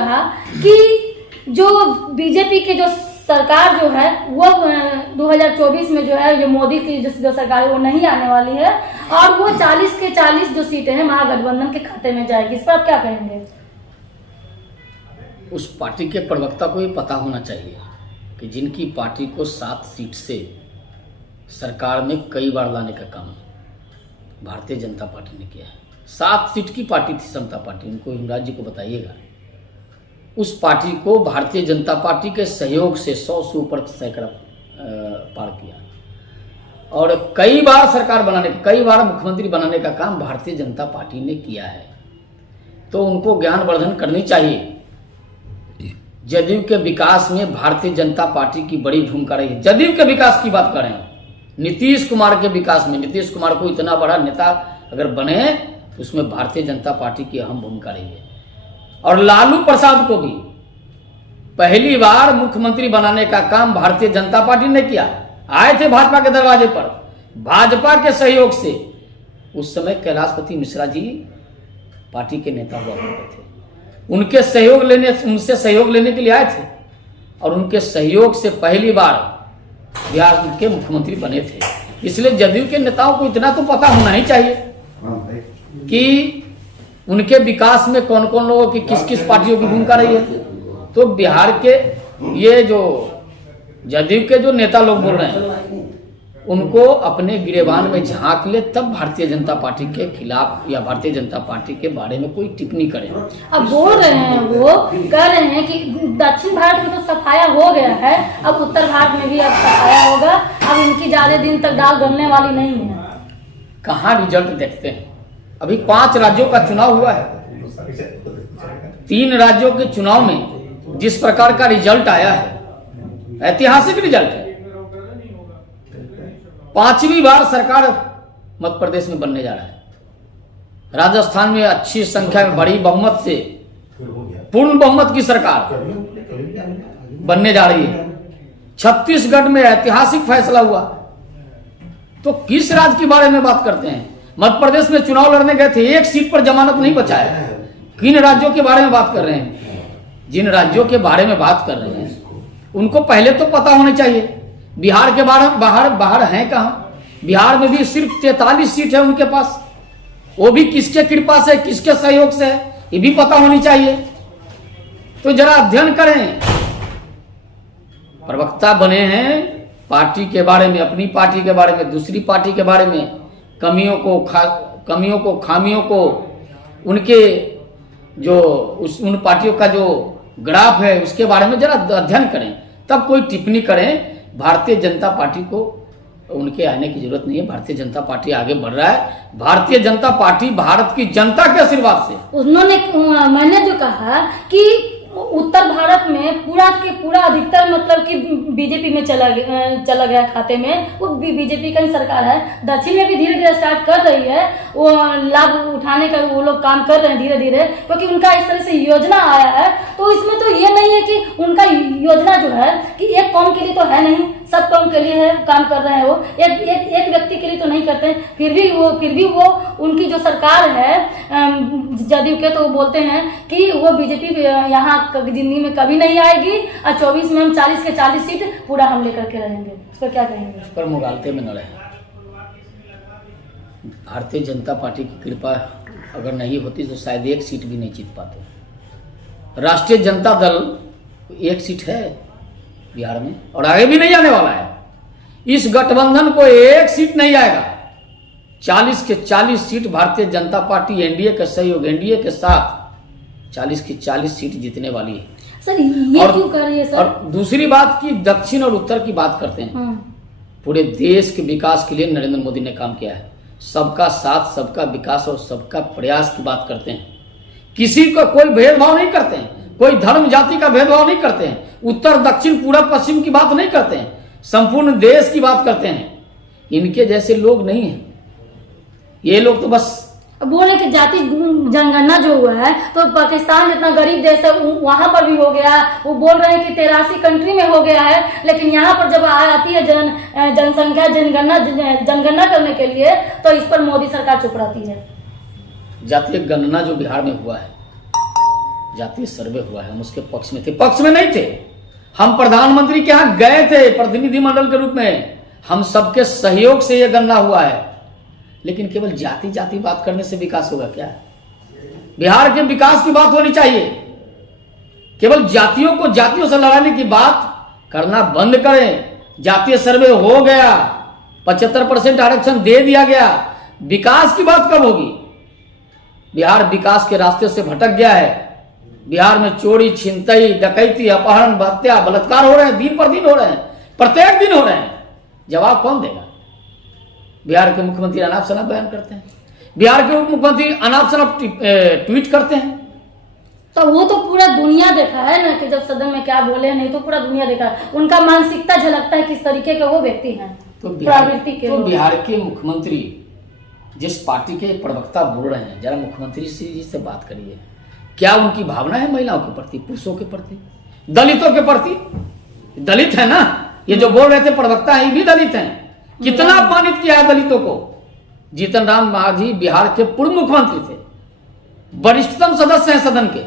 कहा कि जो बीजेपी के जो सरकार जो है वो 2024 में जो है जो मोदी की जो सरकार है वो नहीं आने वाली है और वो 40 के 40 जो सीटें हैं महागठबंधन के खाते में जाएगी। इस पर आप क्या कहेंगे? उस पार्टी के प्रवक्ता को ये पता होना चाहिए कि जिनकी पार्टी को 7 सीट से सरकार में कई बार लाने का काम भारतीय जनता पार्टी ने किया है। 7 सीट की पार्टी थी समता पार्टी, उनको युवराज जी को बताइएगा। उस पार्टी को भारतीय जनता पार्टी के सहयोग से 100 से ऊपर सैकड़ा पार किया और कई बार सरकार बनाने, कई बार मुख्यमंत्री बनाने का काम भारतीय जनता पार्टी ने किया है। तो उनको ज्ञानवर्धन करनी चाहिए। जदयू के विकास में भारतीय जनता पार्टी की बड़ी भूमिका रही है। जदयू के विकास की बात करें, नीतीश कुमार के विकास में, नीतीश कुमार को इतना बड़ा नेता अगर बने तो उसमें भारतीय जनता पार्टी की अहम भूमिका रही है। और लालू प्रसाद को भी पहली बार मुख्यमंत्री बनाने का काम भारतीय जनता पार्टी ने किया। आए थे भाजपा के दरवाजे पर, भाजपा के सहयोग से। उस समय कैलाशपति मिश्रा जी पार्टी के नेता हुआ करते थे, उनसे सहयोग लेने के लिए आए थे और उनके सहयोग से पहली बार बिहार के मुख्यमंत्री बने थे। इसलिए जदयू के नेताओं को इतना तो पता होना ही चाहिए कि उनके विकास में कौन कौन लोगों की किस किस पार्टियों की भूमिका रही है। तो बिहार के ये जो जदयू के जो नेता लोग बोल रहे हैं उनको अपने गिरेबान में झांक ले, तब भारतीय जनता पार्टी के खिलाफ या भारतीय जनता पार्टी के बारे में कोई टिप्पणी करें। अब बोल रहे हैं, वो कह रहे हैं कि दक्षिण भारत में तो सफाया हो गया है, अब उत्तर भारत में भी अब सफाया होगा, अब इनकी ज्यादा दिन तक दाल गलने वाली नहीं है। कहाँ रिजल्ट देखते हैं? अभी 5 राज्यों का चुनाव हुआ है। 3 राज्यों के चुनाव में जिस प्रकार का रिजल्ट आया है, ऐतिहासिक रिजल्ट है। 5वीं बार सरकार मध्य प्रदेश में बनने जा रहा है। राजस्थान में अच्छी संख्या में बड़ी बहुमत से पूर्ण बहुमत की सरकार बनने जा रही है। छत्तीसगढ़ में ऐतिहासिक फैसला हुआ। तो किस राज्य के बारे में बात करते हैं? मध्य प्रदेश में चुनाव लड़ने गए थे, 1 सीट पर जमानत नहीं बचाया। किन राज्यों के बारे में बात कर रहे हैं? जिन राज्यों के बारे में बात कर रहे हैं उनको पहले तो पता होना चाहिए। बिहार के बाहर हैं कहाँ? बिहार में भी सिर्फ 43 सीट है उनके पास, वो भी किसके कृपा से, किसके सहयोग से है, ये भी पता होनी चाहिए। तो जरा अध्ययन करें। प्रवक्ता बने हैं पार्टी के बारे में, अपनी पार्टी के बारे में, दूसरी पार्टी के बारे में, कमियों को, खामियों को, उनके जो उन पार्टियों का जो ग्राफ है उसके बारे में जरा अध्ययन करें, तब कोई टिप्पणी करें। भारतीय जनता पार्टी को उनके आने की जरूरत नहीं है। भारतीय जनता पार्टी आगे बढ़ रहा है। भारतीय जनता पार्टी भारत की जनता के आशीर्वाद से। उन्होंने, मैंने जो कहा कि उत्तर भारत में पूरा अधिकतर मतलब कि बीजेपी में चला गया खाते में, वो बीजेपी का ही सरकार है। दक्षिण में भी धीरे धीरे स्टार्ट कर रही है, वो लाभ उठाने का वो लोग काम कर रहे हैं धीरे धीरे, क्योंकि उनका इस तरह से योजना आया है। तो इसमें तो ये नहीं है कि उनका योजना जो है कि एक कौम के लिए तो है नहीं, सब कौम के लिए है, काम कर रहे हैं। वो एक व्यक्ति के लिए तो नहीं करते। फिर भी वो उनकी जो सरकार है जदयू के, तो वो बोलते हैं कि वो बीजेपी यहाँ जिंदगी में कभी नहीं आएगी और 24 में हम 40 के 40 सीट पूरा हम लेकर के रहेंगे। इस पर क्या कहेंगे? इस पर मुगालते में न रहे। भारतीय जनता पार्टी की कृपा अगर नहीं होती तो शायद 1 सीट भी नहीं जीत पाते। राष्ट्रीय जनता दल 1 सीट है बिहार में और आगे भी नहीं आने वाला है। इस गठबंधन को 1 सीट नहीं आएगा। 40 के 40 seat Bharatiya Janata party NDA के सहयोग, एनडीए के साथ 40 की 40 सीट जीतने वाली है। सर ये क्यों कर रही है सर? और दूसरी बात की दक्षिण और उत्तर की बात करते हैं। पूरे देश के विकास के लिए नरेंद्र मोदी ने काम किया है। सबका साथ, सबका विकास और सबका प्रयास की बात करते हैं। किसी को कोई भेदभाव नहीं करते हैं, कोई धर्म जाति का भेदभाव नहीं करते हैं, उत्तर दक्षिण पूर्व पश्चिम की बात नहीं करते हैं, संपूर्ण देश की बात करते हैं। इनके जैसे लोग नहीं हैं। ये लोग तो बस बोल रहे कि जाति जनगणना जो हुआ है तो पाकिस्तान जितना गरीब देश है वहां पर भी हो गया। वो बोल रहे हैं कि 83 कंट्री में हो गया है, लेकिन यहाँ पर जब आती है जनसंख्या जनगणना करने के लिए तो इस पर मोदी सरकार चुप रहती है। जातीय गणना जो बिहार में हुआ है जातीय सर्वे हुआ है, हम उसके पक्ष में थे, पक्ष में नहीं थे। हम प्रधानमंत्री के यहाँ गए थे प्रतिनिधिमंडल के रूप में, हम सबके सहयोग से यह गणना हुआ है। लेकिन केवल जाति जाति बात करने से विकास होगा क्या? बिहार के विकास की बात होनी चाहिए। केवल जातियों को जातियों से लड़ाने की बात करना बंद करें। जातीय सर्वे हो गया, 75% आरक्षण दे दिया गया, विकास की बात कब होगी? बिहार विकास के रास्ते से भटक गया है। बिहार में चोरी, छिनतई, डकैती, अपहरण, हत्या, बलात्कार हो रहे हैं, दिन पर दिन हो रहे हैं, प्रत्येक दिन हो रहे हैं। जवाब कौन देगा? बिहार के मुख्यमंत्री अनाप शनाप बयान करते हैं, बिहार के उप मुख्यमंत्री अनाप शनाप ट्वीट करते हैं। तो वो तो पूरा दुनिया देखा है ना कि जब सदन में क्या बोले, नहीं तो पूरा दुनिया देखा है। उनका मानसिकता झलकता है किस तरीके के वो व्यक्ति हैं। तो बिहार के मुख्यमंत्री जिस पार्टी के प्रवक्ता बोल रहे हैं, जरा मुख्यमंत्री जी से बात करिए। क्या उनकी भावना है महिलाओं के प्रति, पुरुषों के प्रति, दलितों के प्रति? दलित है ना ये जो बोल रहे थे प्रवक्ता है, ये भी दलित हैं। कितना अपमानित किया है दलितों को। जीतन राम मांझी बिहार के पूर्व मुख्यमंत्री थे, वरिष्ठतम सदस्य हैं सदन के,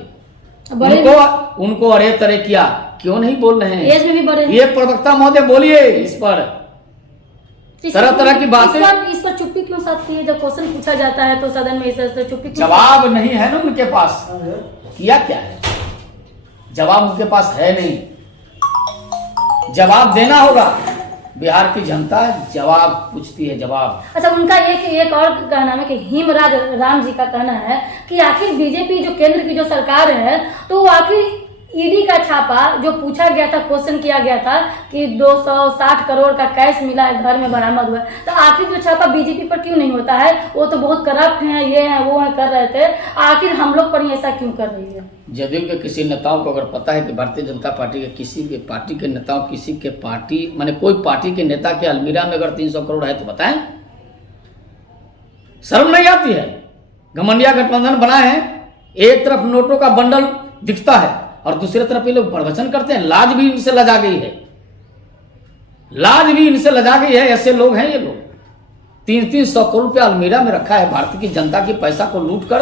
उनको अरे तरह किया, क्यों नहीं बोल रहे हैं? एज में भी बड़े। ये प्रवक्ता महोदय बोलिए इस पर, तरह तरह की बातें। इस पर चुप्पी क्यों साधती है? जब क्वेश्चन पूछा जाता है तो सदन में इस चुप्पी क्यों? जवाब नहीं है ना उनके पास। किया क्या है? जवाब उनके पास है नहीं, जवाब देना होगा। बिहार की जनता जवाब पूछती है, जवाब। अच्छा, उनका एक और कहना है कि हिमराज राम जी का कहना है कि आखिर बीजेपी जो केंद्र की जो सरकार है, तो आखिर ईडी का छापा जो पूछा गया था, क्वेश्चन किया गया था कि 260 करोड़ का कैश मिला है, घर में बरामद हुआ, तो आखिर जो छापा बीजेपी पर क्यों नहीं होता है? वो तो बहुत करप्ट है, ये है वो है कर रहे थे, आखिर हम लोग पर ही ऐसा क्यों कर रही है? जदयू के किसी नेताओं को अगर पता है कि भारतीय जनता पार्टी के किसी के पार्टी के नेताओं, किसी के पार्टी माने कोई पार्टी के नेता के अलमीरा में अगर 300 करोड़ है तो बताएं। शर्म नहीं आती है? घमंडिया गठबंधन बनाए हैं, एक तरफ नोटों का बंडल दिखता है और दूसरी तरफ ये लोग प्रवचन करते हैं। लाज भी इनसे लजा गई है, लाज भी इनसे लजा गई है। ऐसे लोग हैं ये लोग। 300 करोड़ रुपया अलमीरा में रखा है। भारत की जनता की पैसा को लूट कर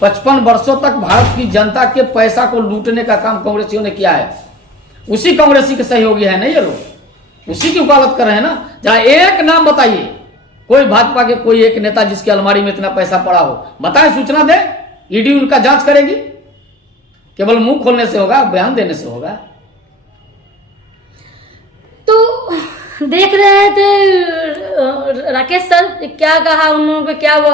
55 वर्षों तक भारत की जनता के पैसा को लूटने का काम कांग्रेसियों ने किया है। उसी कांग्रेसी के सहयोगी है ना ये लोग, उसी की वकालत कर रहे हैं ना। जरा एक नाम बताइए, कोई भाजपा के कोई एक नेता जिसकी अलमारी में इतना पैसा पड़ा हो, बताए, सूचना दे। ईडी उनका जांच करेगी? केवल मुंह खोलने से होगा, बयान देने से होगा? तो देख रहे थे राकेश सर क्या कहा, उन्होंने क्या वो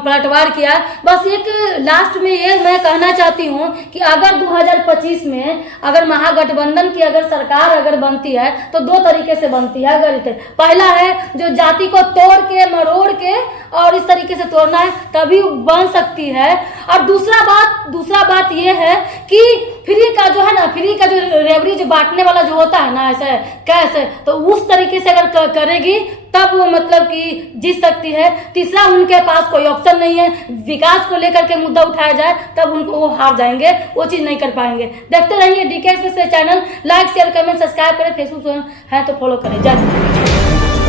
पलटवार किया। बस एक लास्ट में ये मैं कहना चाहती हूँ कि अगर 2025 में अगर महागठबंधन की अगर सरकार अगर बनती है तो 2 तरीके से बनती है। अगर पहला है जो जाति को तोड़ के मरोड़ के और इस तरीके से तोड़ना है तभी बन सकती है। और दूसरा बात ये है कि फ्री का जो है ना, फ्री का जो रेवड़ी जो बांटने वाला जो होता है ना, ऐसे कैसे, तो उस तरीके से अगर करेगी तब वो मतलब कि जीत सकती है। तीसरा, उनके पास कोई ऑप्शन नहीं है, विकास को लेकर के मुद्दा उठाया जाए तब उनको वो हार जाएंगे, वो चीज नहीं कर पाएंगे। देखते रहिए DK express channel, like share comment subscribe करें, फेसबुक है तो फॉलो करें। जय हिंद।